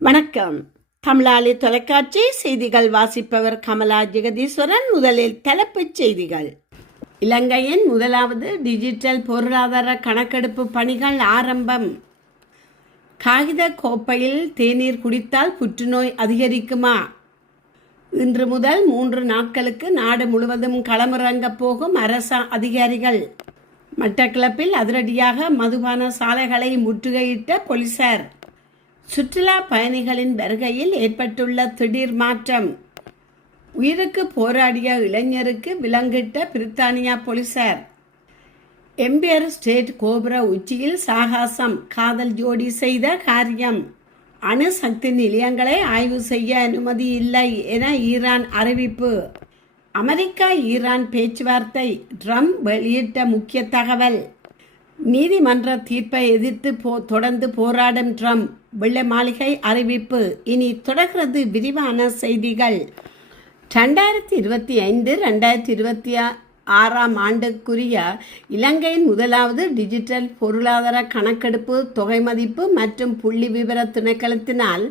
வணக்கம். தமிழாளி தொலைக்காட்சி செய்திகள் வாசிப்பவர் கமலா ஜெகதீஸ்வரன். முதலில் தலைப்புச் செய்திகள். இலங்கையின் முதலாவது டிஜிட்டல் பொருளாதார கணக்கெடுப்பு பணிகள் ஆரம்பம். காகித கோப்பையில் தேநீர் குடித்தால் புற்றுநோய் அதிகரிக்குமா? இன்று முதல் 3 நாட்களுக்கு நாடு முழுவதும் களமிறங்கப் போகும் அரச அதிகாரிகள். மட்டக்களப்பில் அதிரடியாக மதுபான சாலைகளை முற்றுகையிட்ட போலீசார். சுற்றுலா பயணிகளின் வருகையில் ஏற்பட்டுள்ள திடீர் மாற்றம். உயிருக்கு போராடிய இளைஞருக்கு விலங்கிட்ட பிரித்தானியா போலீசார். எம்பயர் ஸ்டேட் கோபுர உச்சியில் சாகசம், காதல் ஜோடி செய்த காரியம். அணு சக்தி நிலையங்களை ஆய்வு செய்ய அனுமதி இல்லை என ஈரான் அறிவிப்பு. அமெரிக்கா ஈரான் பேச்சுவார்த்தை. ட்ரம்ப் வெளியிட்ட முக்கிய தகவல். நீதிமன்ற தீர்ப்பை எதிர்த்து தொடர்ந்து போராடும் ட்ரம்ப். வெள்ளை மாளிகை அறிவிப்பு. இனி தொடர்கிறது விரிவான செய்திகள். 2025-2026 ஆண்டுக்குரிய இலங்கையின் முதலாவது டிஜிட்டல் பொருளாதார கணக்கெடுப்பு தொகை மதிப்பு மற்றும் புள்ளி விவர திணைக்களத்தினால்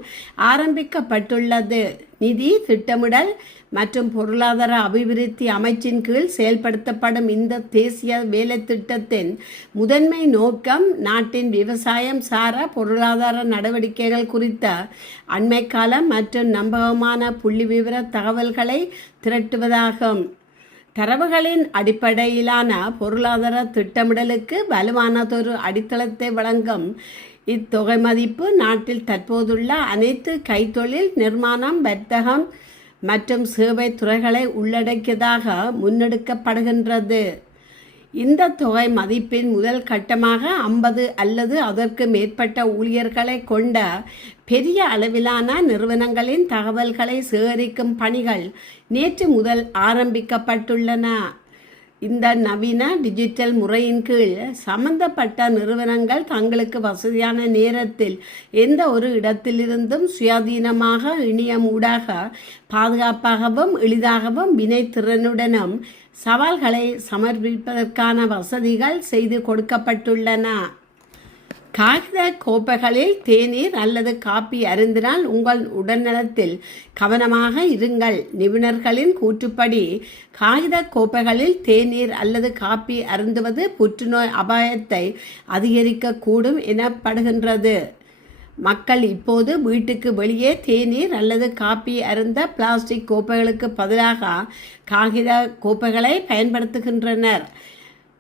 ஆரம்பிக்கப்பட்டுள்ளது. நிதி திட்டமிடல் மற்றும் பொருளாதார அபிவிருத்தி அமைச்சின் கீழ் செயல்படுத்தப்படும் இந்த தேசிய வேலை திட்டத்தின் முதன்மை நோக்கம் நாட்டின் விவசாயம் சாரா பொருளாதார நடவடிக்கைகள் குறித்த அண்மைக்கால மற்றும் நம்பகமான புள்ளி விவர தகவல்களை திரட்டுவதாகும். தரவுகளின் அடிப்படையிலான பொருளாதார திட்டமிடலுக்கு வலுவானதொரு அடித்தளத்தை வழங்கும் இத்தொகை மதிப்பு நாட்டில் தற்போதுள்ள அனைத்து கைத்தொழில், நிர்மாணம், வர்த்தகம் மற்றும் சேவை துறைகளை உள்ளடக்கியதாக முன்னெடுக்கப்படுகின்றது. இந்த தொகை மதிப்பின் முதல் கட்டமாக 50 அல்லது அதற்கு மேற்பட்ட ஊழியர்களை கொண்ட பெரிய அளவிலான நிறுவனங்களின் தகவல்களை சேகரிக்கும் பணிகள் நேற்று முதல் ஆரம்பிக்கப்பட்டுள்ளன. இந்த நவீன டிஜிட்டல் முறையின் கீழ் சம்பந்தப்பட்ட நிறுவனங்கள் தங்களுக்கு வசதியான நேரத்தில் எந்த ஒரு இடத்திலிருந்தும் சுயாதீனமாக இணையம் ஊடாக பாதுகாப்பாகவும் எளிதாகவும் வினைத்திறனுடனும் சவால்களை சமர்ப்பிப்பதற்கான வசதிகள் செய்து கொடுக்கப்பட்டுள்ளன. காகித கோப்பைகளில் தேநீர் அல்லது காப்பி அருந்தினால் உங்கள் உடல்நலத்தில் கவனமாக இருங்கள். நிபுணர்களின் கூற்றுப்படி காகித கோப்பைகளில் தேநீர் அல்லது காப்பி அருந்துவது புற்றுநோய் அபாயத்தை அதிகரிக்கக்கூடும் எனப்படுகின்றது. மக்கள் இப்போது வீட்டுக்கு வெளியே தேநீர் அல்லது காப்பி அருந்த பிளாஸ்டிக் கோப்பைகளுக்கு பதிலாக காகித கோப்பைகளை பயன்படுத்துகின்றனர்.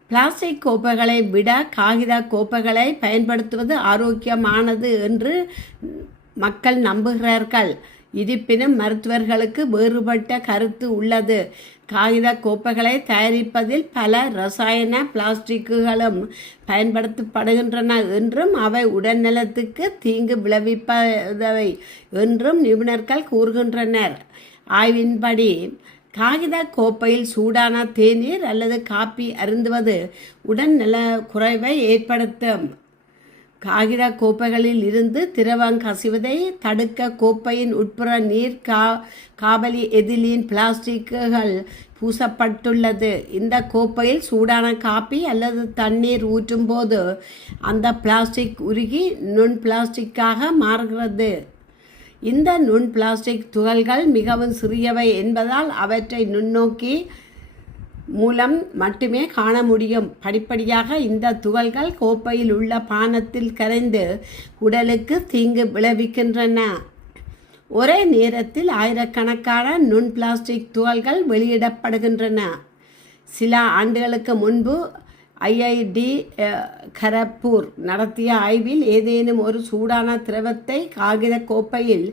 பிளாஸ்டிக் கோப்பைகளை விட காகித கோப்பைகளை பயன்படுத்துவது ஆரோக்கியமானது என்று மக்கள் நம்புகிறார்கள். இருப்பினும் மருத்துவர்களுக்கு வேறுபட்ட கருத்து உள்ளது. காகித கோப்பைகளை தயாரிப்பதில் பல ரசாயன பிளாஸ்டிக்குகளும் பயன்படுத்தப்படுகின்றன என்றும் அவை உடல்நலத்துக்கு தீங்கு விளைவிப்பவை என்றும் நிபுணர்கள் கூறுகின்றனர். ஆய்வின்படி காகித கோப்பையில் சூடான தேநீர் அல்லது காப்பி அருந்துவது உடல்நல குறைவை ஏற்படுத்தும். காகித கோப்பைகளில் இருந்து திரவம் கசிவதை தடுக்க கோப்பையின் உட்புற நீர் காபலி எதிலீன் பிளாஸ்டிக்குகள் பூசப்பட்டுள்ளது. இந்த கோப்பையில் சூடான காப்பி அல்லது தண்ணீர் ஊற்றும் போது அந்த பிளாஸ்டிக் உருகி நுண் பிளாஸ்டிக்காக மாறுகிறது. இந்த நுண் பிளாஸ்டிக் துகள்கள் மிகவும் சிறியவை என்பதால் அவற்றை நுண்ணோக்கி மூலம் மட்டுமே காண முடியும். படிப்படியாக இந்த துகள்கள் கோப்பையில் உள்ள பானத்தில் கரைந்து உடலுக்கு தீங்கு விளைவிக்கின்றன. ஒரே நேரத்தில் ஆயிரக்கணக்கான நுண் பிளாஸ்டிக் துகள்கள் வெளியிடப்படுகின்றன. சில ஆண்டுகளுக்கு முன்பு ஐஐடி கரப்பூர் நடத்திய ஆய்வில் ஏதேனும் ஒரு சூடான திரவத்தை காகித கோப்பையில்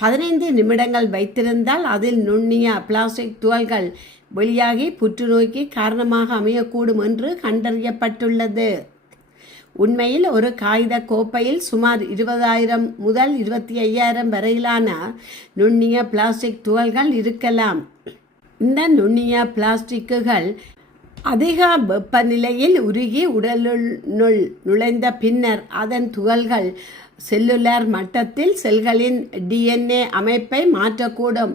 15 நிமிடங்கள் வைத்திருந்தால் அதில் நுண்ணிய பிளாஸ்டிக் துகள்கள் வெளியாகி புற்றுநோய்க்கு காரணமாக அமையக்கூடும் என்று கண்டறியப்பட்டுள்ளது. உண்மையில் ஒரு காகித கோப்பையில் சுமார் 20,000 முதல் 25,000 வரையிலான நுண்ணிய பிளாஸ்டிக் துகள்கள் இருக்கலாம். இந்த நுண்ணிய பிளாஸ்டிக்குகள் அதிக வெப்பநிலையில் உருகி உடலுள் நுழைந்த பின்னர் அதன் துகள்கள் செல்லுலார் மட்டத்தில் செல்களின் DNA அமைப்பை மாற்றக்கூடும்.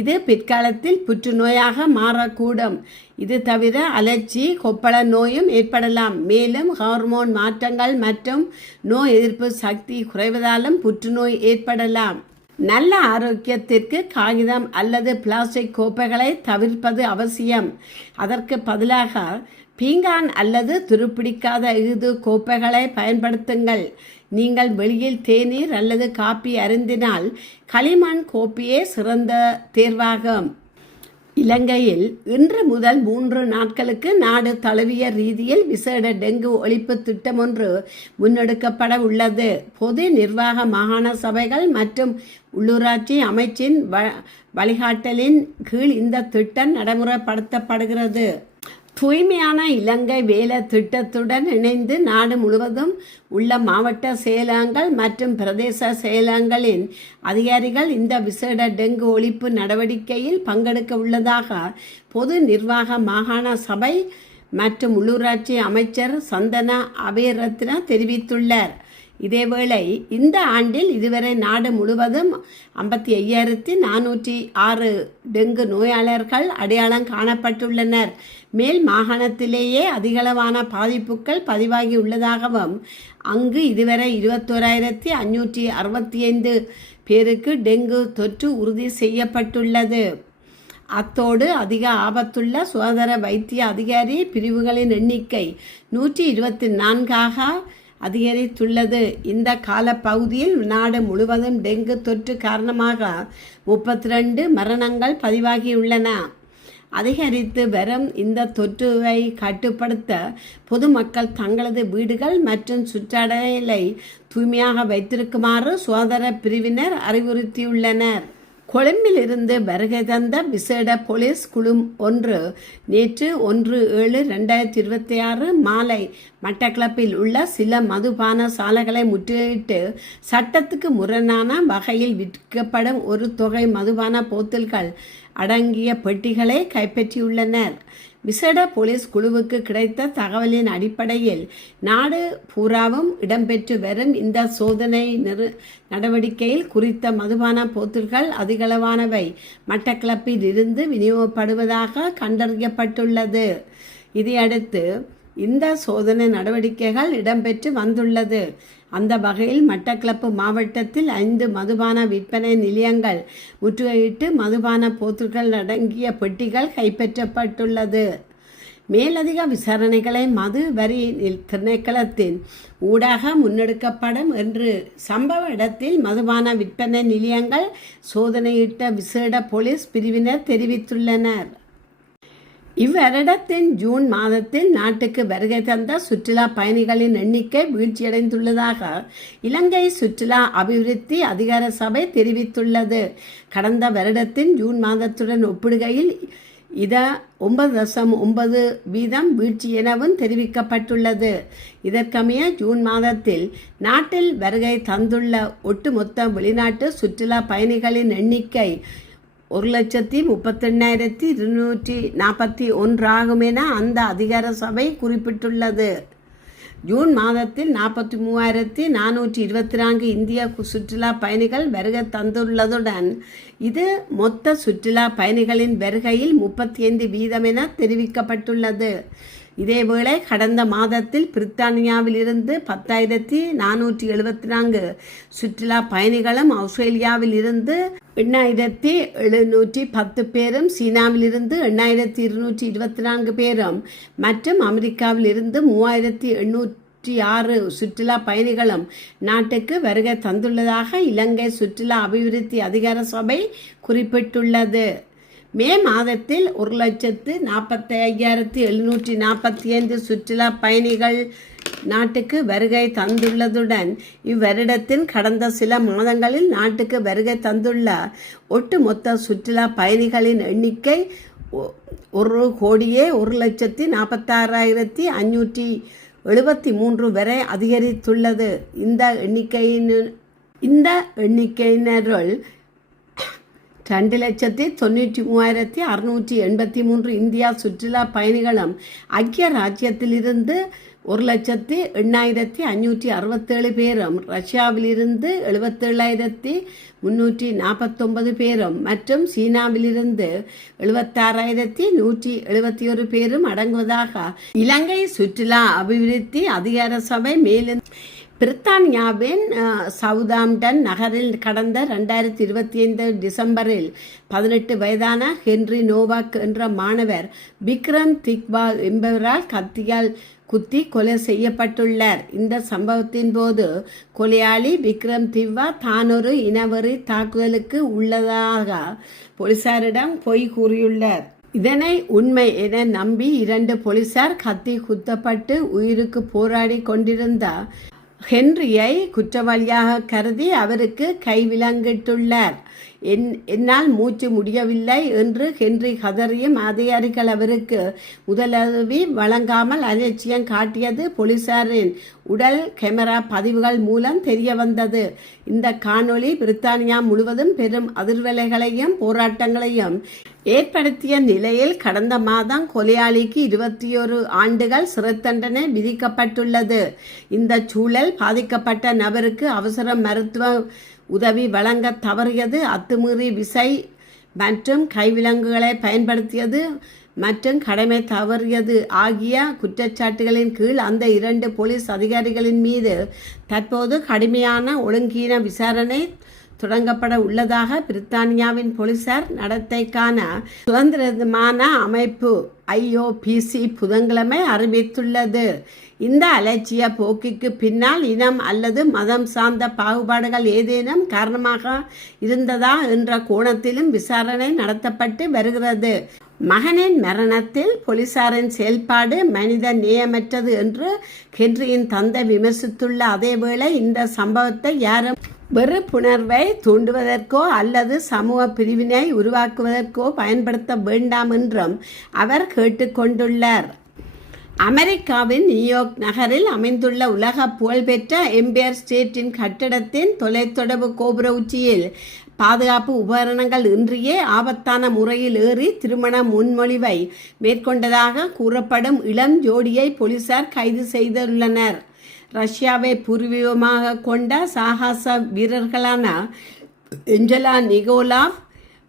இது பிற்காலத்தில் புற்றுநோயாக மாறக்கூடும். இது தவிர அலர்ஜி, கொப்பள நோயும் ஏற்படலாம். மேலும் ஹார்மோன் மாற்றங்கள் மற்றும் நோய் எதிர்ப்பு சக்தி குறைவதாலும் புற்றுநோய் ஏற்படலாம். நல்ல ஆரோக்கியத்திற்கு காகிதம் அல்லது பிளாஸ்டிக் கோப்பைகளை தவிர்ப்பது அவசியம். அதற்கு பதிலாக பீங்கான் அல்லது துருப்பிடிக்காத இகுது கோப்பைகளை பயன்படுத்துங்கள். நீங்கள் வெளியில் தேநீர் அல்லது காப்பி அருந்தினால் களிமண் கோப்பையே சிறந்த தேர்வாகும். இலங்கையில் இன்று முதல் 3 நாட்களுக்கு நாடு தழுவிய ரீதியில் விசேட டெங்கு ஒழிப்பு திட்டம் ஒன்று முன்னெடுக்கப்பட உள்ளது. பொது நிர்வாக மாகாண சபைகள் மற்றும் உள்ளூராட்சி அமைச்சின் வழிகாட்டலின் கீழ் இந்த திட்டம் நடைமுறைப்படுத்தப்படுகிறது. தூய்மையான இலங்கை வேலை திட்டத்துடன் இணைந்து நாடு முழுவதும் உள்ள மாவட்ட செயலகங்கள் மற்றும் பிரதேச செயலகங்களின் அதிகாரிகள் இந்த விசேட டெங்கு ஒழிப்பு நடவடிக்கையில் பங்கெடுக்க உள்ளதாக பொது நிர்வாக மாகாண சபை மற்றும் உள்ளூராட்சி அமைச்சர் சந்தனா அபேரத்ன தெரிவித்துள்ளார். இதேவேளை இந்த ஆண்டில் இதுவரை நாடு முழுவதும் 55,406 டெங்கு நோயாளர்கள் அடையாளம் காணப்பட்டுள்ளனர். மேல் மாகாணத்திலேயே அதிகளவான பாதிப்புகள் பதிவாகி உள்ளதாகவும் அங்கு இதுவரை 21,565 பேருக்கு டெங்கு தொற்று உறுதி செய்யப்பட்டுள்ளது. அத்தோடு அதிக ஆபத்துள்ள சுகாதார வைத்திய அதிகாரி பிரிவுகளின் எண்ணிக்கை 124ஆக அதிகரித்துள்ளது. இந்த காலப்பகுதியில் நாடு முழுவதும் டெங்கு தொற்று காரணமாக 32 மரணங்கள் பதிவாகியுள்ளன. அதிகரித்து வரும் இந்த தொற்றுவை கட்டுப்படுத்த பொதுமக்கள் தங்களது வீடுகள் மற்றும் சுற்றடலை தூய்மையாக வைத்திருக்குமாறு சுகாதார பிரிவினர் அறிவுறுத்தியுள்ளனர். கொழும்பிலிருந்து வருகை தந்த விசேட போலீஸ் குழு ஒன்று நேற்று 1/7/2026 மாலை மட்டக்களப்பில் உள்ள சில மதுபான சாலைகளை முற்றுகையிட்டு சட்டத்துக்கு முரணான வகையில் விற்கப்படும் ஒரு தொகை மதுபான போத்தல்கள் அடங்கிய பெட்டிகளை கைப்பற்றியுள்ளனர். விசேட போலீஸ் குழுவுக்கு கிடைத்த தகவலின் அடிப்படையில் நாடு பூராவும் இடம்பெற்று வரும் இந்த சோதனை நடவடிக்கையில் குறித்த மதுபான போத்தல்கள் அதிகளவானவை மட்டக்களப்பில் இருந்து விநியோகப்படுவதாக கண்டறியப்பட்டுள்ளது. இதையடுத்து இந்த சோதனை நடவடிக்கைகள் இடம்பெற்று வந்துள்ளது. அந்த வகையில் மட்டக்களப்பு மாவட்டத்தில் 5 மதுபான விற்பனை நிலையங்கள் முற்றுகையிட்டு மதுபான போத்தல்கள் அடங்கிய பெட்டிகள் கைப்பற்றப்பட்டுள்ளது. மேலதிக விசாரணைகளை மது வரி திணைக்களத்தின் ஊடாக முன்னெடுக்கப்படும் என்று சம்பவ இடத்தில் மதுபான விற்பனை நிலையங்கள் சோதனையிட்ட விசேட போலீஸ் பிரிவினர் தெரிவித்துள்ளனர். இவ்வருடத்தின் ஜூன் மாதத்தில் நாட்டுக்கு வருகை தந்த சுற்றுலா பயணிகளின் எண்ணிக்கை வீழ்ச்சியடைந்துள்ளதாக இலங்கை சுற்றுலா அபிவிருத்தி அதிகார சபை தெரிவித்துள்ளது. கடந்த வருடத்தின் ஜூன் மாதத்துடன் ஒப்பிடுகையில் இது 9.9% வீழ்ச்சி எனவும் தெரிவிக்கப்பட்டுள்ளது. இதற்கமைய ஜூன் மாதத்தில் நாட்டில் வருகை தந்துள்ள ஒட்டுமொத்த வெளிநாட்டு சுற்றுலா பயணிகளின் எண்ணிக்கை 1,38,241 ஆகும் என அந்த அதிகார சபை குறிப்பிட்டுள்ளது. ஜூன் மாதத்தில் 43,424 இந்திய சுற்றுலா பயணிகள் வருகை தந்துள்ளதுடன் இது மொத்த சுற்றுலா பயணிகளின் வருகையில் 35% என தெரிவிக்கப்பட்டுள்ளது. இதேவேளை கடந்த மாதத்தில் பிரித்தானியாவில் இருந்து 10,474 சுற்றுலா பயணிகளும், ஆஸ்திரேலியாவில் இருந்து 8,710 பேரும், சீனாவில் இருந்து 8,224 பேரும் மற்றும் அமெரிக்காவில் இருந்து 3,806 சுற்றுலா பயணிகளும் நாட்டுக்கு வருகை தந்துள்ளதாக இலங்கை சுற்றுலா அபிவிருத்தி அதிகார சபை குறிப்பிட்டுள்ளது. மே மாதத்தில் 1,45,745 சுற்றுலா பயணிகள் நாட்டுக்கு வருகை தந்துள்ளதுடன் இவ்வருடத்தின் கடந்த சில மாதங்களில் நாட்டுக்கு வருகை தந்துள்ள ஒட்டுமொத்த சுற்றுலா பயணிகளின் எண்ணிக்கை 1,46,573 வரை அதிகரித்துள்ளது. இந்த எண்ணிக்கையினருள் 2,93,683 இந்தியா சுற்றுலா பயணிகளும் ஐக்கிய ராஜ்யத்திலிருந்து 1,08,567 பேரும், ரஷ்யாவிலிருந்து 77,349 பேரும் மற்றும் சீனாவிலிருந்து 76,171 பேரும் அடங்குவதாக இலங்கை சுற்றுலா அபிவிருத்தி அதிகார சபை மேலும் பிரித்தானியாவின் சவுதாம்டன் நகரில் கடந்த 2025 டிசம்பரில் 18 வயதான ஹென்றி நோவாக் என்ற மாணவர் விக்ரம் திக்வா என்பவரால் கத்தியால் குத்தி கொலை செய்யப்பட்டுள்ளார். இந்த சம்பவத்தின் போது கொலையாளி விக்ரம் திவ்வா தானொரு இனவெறி தாக்குதலுக்கு உள்ளதாக போலீசாரிடம் பொய் கூறியுள்ளார். இதனை உண்மை என நம்பி 2 போலீசார் கத்தி குத்தப்பட்டு உயிருக்கு போராடி கொண்டிருந்த ஹென்ரியை குற்றவாளியாக கருதி அவருக்கு கைவிலங்கிட்டுள்ளார். என்னால் மூச்சு முடியவில்லை என்று ஹென்றி கதறியும் அதிகாரிகள் அவருக்கு முதலுதவி வழங்காமல் அலட்சியம் காட்டியது போலீசாரின் உடல் கேமரா பதிவுகள் மூலம் தெரிய வந்தது. இந்த காணொளி பிரித்தானியா முழுவதும் பெரும் அதிர்வலைகளையும் போராட்டங்களையும் ஏற்படுத்திய நிலையில் கடந்த மாதம் கொலையாளிக்கு 21 ஆண்டுகள் சிறை தண்டனை விதிக்கப்பட்டுள்ளது. இந்த சூழல் பாதிக்கப்பட்ட நபருக்கு அவசர மருத்துவ உதவி வழங்க தவறியது, அத்துமீறி விசை மற்றும் கைவிலங்குகளை பயன்படுத்தியது மற்றும் கடமை தவறியது ஆகிய குற்றச்சாட்டுகளின் கீழ் அந்த 2 போலீஸ் அதிகாரிகளின் மீது தற்போது கடுமையான ஒழுங்கீன விசாரணை தொடங்கப்பட உள்ளதாக பிரித்தானியாவின் போலீசார் நடத்தைக்கான சுதந்திரமான அமைப்பு IOPC புதன்கிழமை அறிவித்துள்ளது. இந்த அலட்சிய போக்கிற்கு பின்னால் இனம் அல்லது மதம் சார்ந்த பாகுபாடுகள் ஏதேனும் காரணமாக இருந்ததா என்ற கோணத்திலும் விசாரணை நடத்தப்பட்டு வருகிறது. மகனின் மரணத்தில் போலீசாரின் செயல்பாடு மனித நேயமற்றது என்று ஹென்ரியின் தந்தை விமர்சித்துள்ள அதேவேளை இந்த சம்பவத்தை யாரும் வெறுப்புணர்வை தூண்டுவதற்கோ அல்லது சமூக பிரிவினை உருவாக்குவதற்கோ பயன்படுத்த வேண்டாம் என்றும் அவர் கேட்டுக்கொண்டுள்ளார். அமெரிக்காவின் நியூயார்க் நகரில் அமைந்துள்ள உலக புகழ்பெற்ற எம்பயர் ஸ்டேட்டின் கட்டடத்தின் தொலைத்தொடர்பு கோபுர உச்சியில் பாதுகாப்பு உபகரணங்கள் இன்றியே ஆபத்தான முறையில் ஏறி திருமண முன்மொழிவை மேற்கொண்டதாக கூறப்படும் இளம் ஜோடியை போலீசார் கைது செய்துள்ளனர். ரஷ்யாவை பூர்வீகமாக கொண்ட சாகச வீரர்களான ஏஞ்சலா நிகோலாவ்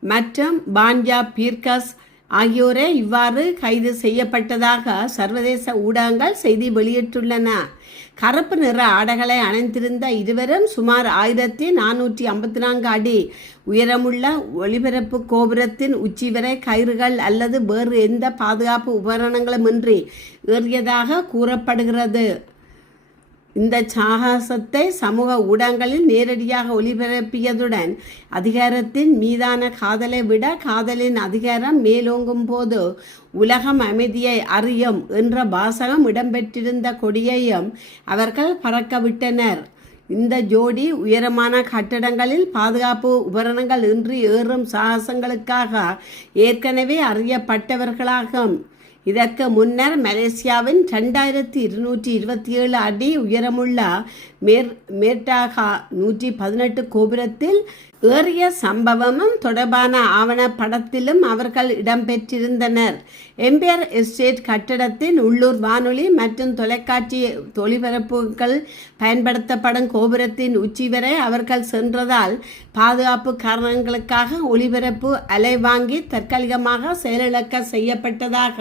மற்றும் பான்ஜா பீர்கஸ் ஆகியோரே இவ்வாறு கைது செய்யப்பட்டதாக சர்வதேச ஊடகங்கள் செய்தி வெளியிட்டுள்ளன. கருப்பு நிற ஆடைகளை அணிந்திருந்த இருவரும் சுமார் 1454 அடி உயரமுள்ள ஒளிபரப்பு கோபுரத்தின் உச்சி வரை கயிறுகள் அல்லது வேறு எந்த பாதுகாப்பு உபகரணங்களுமின்றி ஏறியதாக கூறப்படுகிறது. இந்த சாகசத்தை சமூக ஊடகங்களில் நேரடியாக ஒளிபரப்பியதுடன் அதிகாரத்தின் மீதான காதலை விட காதலின் அதிகாரம் மேலோங்கும் போது உலகம் அமைதியை அறியும் என்ற வாசகம் இடம்பெற்றிருந்த கொடியையும் அவர்கள் பறக்கவிட்டனர். இந்த ஜோடி உயரமான கட்டடங்களில் பாதுகாப்பு உபகரணங்கள் இன்றி ஏறும் சாகசங்களுக்காக ஏற்கனவே அறியப்பட்டவர்களாகும். இதற்கு முன்னர் மலேசியாவின் 2227 அடி உயரமுள்ள மேர்டாகா 118 கோபுரத்தில் ஏறிய சம்பவமும் தொடர்பான ஆவணப்படத்திலும் அவர்கள் இடம்பெற்றிருந்தனர். எம்பயர் எஸ்டேட் கட்டடத்தின் உள்ளூர் வானொலி மற்றும் தொலைக்காட்சி ஒளிபரப்புகள் பயன்படுத்தப்படும் கோபுரத்தின் உச்சி வரை அவர்கள் சென்றதால் பாதுகாப்பு காரணங்களுக்காக ஒளிபரப்பு அலை வாங்கி தற்காலிகமாக செயலிழக்க செய்யப்பட்டதாக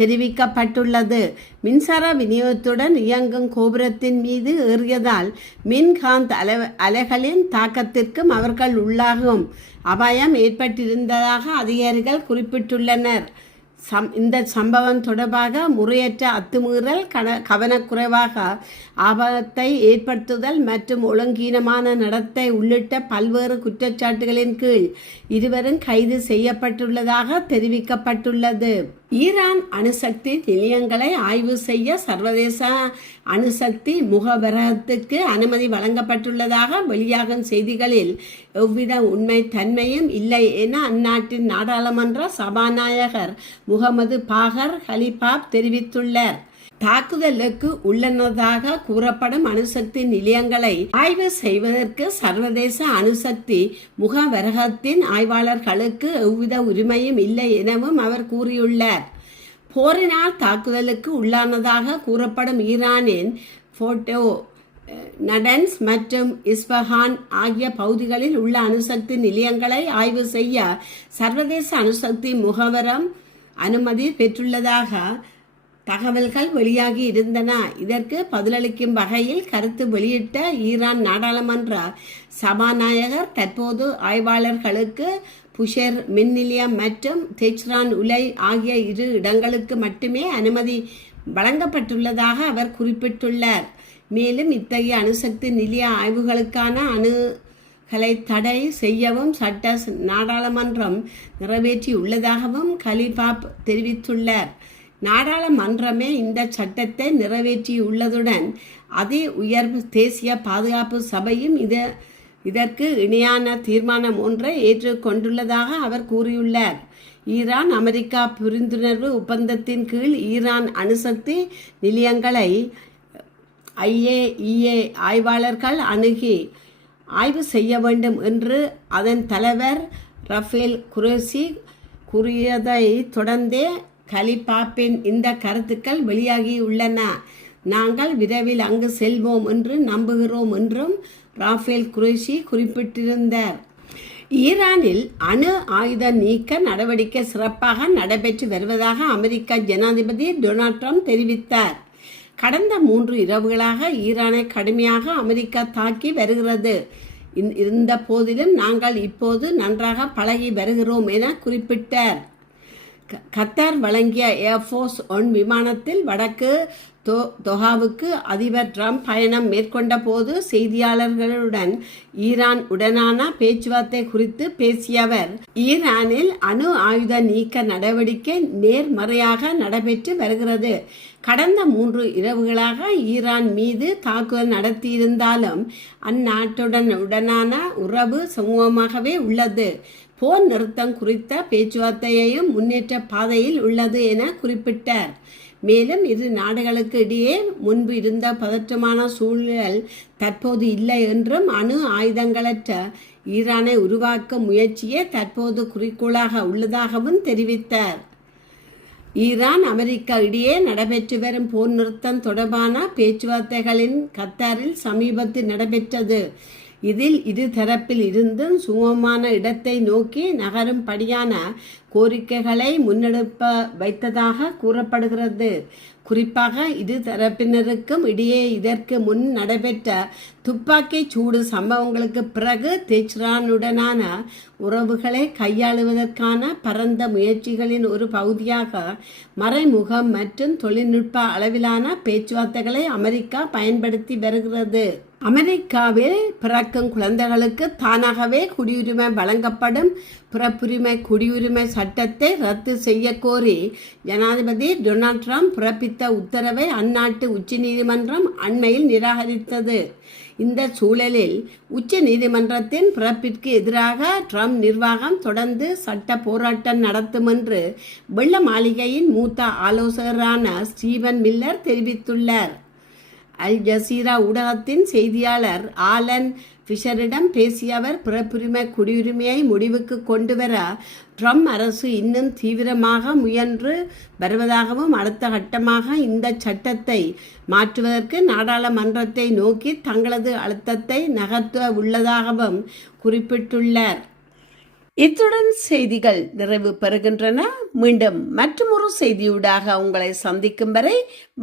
தெரிவிக்கப்பட்டுள்ளது. மின்சார விநியோகத்துடன் இயங்கும் கோபுரத்தின் மீது ஏறியதால் மின்காந்த அலைகளின் தாக்கத்திற்கும் அவர்கள் உள்ளாகும் அபாயம் ஏற்பட்டிருந்ததாக அதிகாரிகள் குறிப்பிட்டுள்ளனர். இந்த சம்பவம் தொடர்பாக முறையற்ற அத்துமீறல், கவனக்குறைவாக ஆபத்தை ஏற்படுத்துதல் மற்றும் ஒழுங்கீனமான நடத்தை உள்ளிட்ட பல்வேறு குற்றச்சாட்டுகளின் கீழ் இருவரும் கைது செய்யப்பட்டுள்ளதாக தெரிவிக்கப்பட்டுள்ளது. ஈரான் அணுசக்தி நிலையங்களை ஆய்வு செய்ய சர்வதேச அணுசக்தி முகவரகத்துக்கு அனுமதி வழங்கப்பட்டுள்ளதாக வெளியாகும் செய்திகளில் எவ்வித உண்மை தன்மையும் இல்லை என அந்நாட்டின் நாடாளுமன்ற சபாநாயகர் முகமது பாகர் ஹலிபாப் தெரிவித்துள்ளார். தாக்குதலுக்கு உள்ளனதாக கூறப்படும் அணுசக்தி நிலையங்களை ஆய்வு செய்வதற்கு சர்வதேச அணுசக்தி முகவரகத்தின் ஆய்வாளர்களுக்கு எவ்வித உரிமையும் இல்லை எனவும் அவர் கூறியுள்ளார். போரினால் தாக்குதலுக்கு உள்ளானதாக கூறப்படும் ஈரானின் ஃபோட்டோ நடன்ஸ் மற்றும் இஸ்பஹான் ஆகிய பகுதிகளில் உள்ள அணுசக்தி நிலையங்களை ஆய்வு செய்ய சர்வதேச அணுசக்தி முகவரம் அனுமதி பெற்றுள்ளதாக தகவல்கள் வெளியாகி இருந்தன. இதற்கு பதிலளிக்கும் வகையில் கருத்து வெளியிட்ட ஈரான் நாடாளுமன்ற சபாநாயகர் தற்போது ஆய்வாளர்களுக்கு புஷேர் மின் நிலையம் மற்றும் தெஹ்ரான் உலை ஆகிய 2 இடங்களுக்கு மட்டுமே அனுமதி வழங்கப்பட்டுள்ளதாக அவர் குறிப்பிட்டுள்ளார். மேலும் இத்தகைய அணுசக்தி நிலைய ஆய்வுகளுக்கான அணுகளை தடை செய்யவும் சட்ட நாடாளுமன்றம் நிறைவேற்றியுள்ளதாகவும் கலிபாப் தெரிவித்துள்ளார். நாடாளுமன்றமே இந்த சட்டத்தை நிறைவேற்றியுள்ளதுடன் அதி உயர்வு தேசிய பாதுகாப்பு சபையும் இதற்கு இணையான தீர்மானம் ஒன்றை ஏற்றுக்கொண்டுள்ளதாக அவர் கூறியுள்ளார். ஈரான் அமெரிக்கா புரிந்துணர்வு ஒப்பந்தத்தின் கீழ் ஈரான் அணுசக்தி நிலையங்களை IAEA ஆய்வாளர்கள் அணுகி ஆய்வு செய்ய வேண்டும் என்று அதன் தலைவர் ரஃபேல் குரேஷி கூறியதை தொடர்ந்தே கலிபாப்பின் இந்த கருத்துக்கள் வெளியாகியுள்ளன. நாங்கள் விரைவில் அங்கு செல்வோம் என்று நம்புகிறோம் என்றும் ரஃபேல் குரேஷி குறிப்பிட்டிருந்தார். ஈரானில் அணு ஆயுத நீக்க நடவடிக்கை சிறப்பாக நடைபெற்று வருவதாக அமெரிக்க ஜனாதிபதி டொனால்ட் ட்ரம்ப் தெரிவித்தார். கடந்த 3 இரவுகளாக ஈரானை கடுமையாக அமெரிக்கா தாக்கி வருகிறது. இருந்த போதிலும் நாங்கள் இப்போது நன்றாக பழகி வருகிறோம் என குறிப்பிட்டார். கத்தார் வழங்கிய ஏர்ஃபோர்ஸ் 1 விமானத்தில் வடக்கு தொஹாவுக்கு அதிபர் ட்ரம்ப் பயணம் மேற்கொண்ட போது செய்தியாளர்களுடன் ஈரான் உடனான பேச்சுவார்த்தை குறித்து பேசிய அவர், ஈரானில் அணு ஆயுத நீக்க நடவடிக்கை நேர்மறையாக நடைபெற்று வருகிறது. கடந்த 3 இரவுகளாக ஈரான் மீது தாக்குதல் நடத்தியிருந்தாலும் அந்நாட்டுடனான உறவு சுமூகமாகவே உள்ளது. போர் நிறுத்தம் குறித்த பேச்சுவார்த்தையையும் முன்னேற்ற பாதையில் உள்ளது என குறிப்பிட்டார். மேலும் 2 நாடுகளுக்கு இடையே முன்பு இருந்த பதற்றமான சூழல் தற்போது இல்லை என்றும் அணு ஆயுதங்களற்ற ஈரானை உருவாக்கும் முயற்சியே தற்போது குறிக்கோளாக உள்ளதாகவும் தெரிவித்தார். ஈரான் அமெரிக்கா இடையே நடைபெற்று வரும் போர் நிறுத்தம் தொடர்பான பேச்சுவார்த்தைகளின் கத்தாரில் சமீபத்தில் நடைபெற்றது. இதில் 2 தரப்பில் இருந்தும் சுமமான இடத்தை நோக்கி நகரும்படியான கோரிக்கைகளை முன்னெடுப்ப வைத்ததாக கூறப்படுகிறது. குறிப்பாக 2 தரப்பினருக்கும் இடையே இதற்கு முன் நடைபெற்ற துப்பாக்கி சூடு சம்பவங்களுக்கு பிறகு தெஹ்ரானுடனான உறவுகளை கையாளுவதற்கான பரந்த முயற்சிகளின் ஒரு பகுதியாக மறைமுகம் மற்றும் தொழில்நுட்ப அளவிலான பேச்சுவார்த்தைகளை அமெரிக்கா பயன்படுத்தி வருகிறது. அமெரிக்காவில் பிறக்கும் குழந்தைகளுக்கு தானாகவே குடியுரிமை வழங்கப்படும் பிறப்புரிமை குடியுரிமை சட்டத்தை ரத்து செய்ய கோரி ஜனாதிபதி டொனால்ட் ட்ரம்ப் பிறப்பித்த உத்தரவை அந்நாட்டு உச்ச நீதிமன்றம் அண்மையில் நிராகரித்தது. இந்த சூழலில் உச்ச நீதிமன்றத்தின் பிறப்பிற்கு எதிராக ட்ரம்ப் நிர்வாகம் தொடர்ந்து சட்ட போராட்டம் நடத்தும் என்று வெள்ளை மாளிகையின் மூத்த ஆலோசகரான ஸ்டீவன் மில்லர் தெரிவித்துள்ளார். அல் ஜசீரா ஊடகத்தின் செய்தியாளர் ஆலன் ஃபிஷரிடம் பேசிய அவர், பிறப்புரிமை குடியுரிமையை முடிவுக்கு கொண்டுவர ட்ரம்ப் அரசு இன்னும் தீவிரமாக முயன்று வருவதாகவும் அடுத்த கட்டமாக இந்த சட்டத்தை மாற்றுவதற்கு நாடாளுமன்றத்தை நோக்கி தங்களது அழுத்தத்தை நகர்த்த உள்ளதாகவும் குறிப்பிட்டுள்ளார். இத்துடன் செய்திகள் நிறைவு பெறுகின்றன. மீண்டும் மற்றொரு செய்தியூடாக உங்களை சந்திக்கும் வரை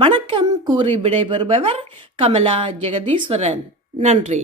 வணக்கம் கூறி விடைபெறுபவர் கமலா ஜெகதீஸ்வரன். நன்றி.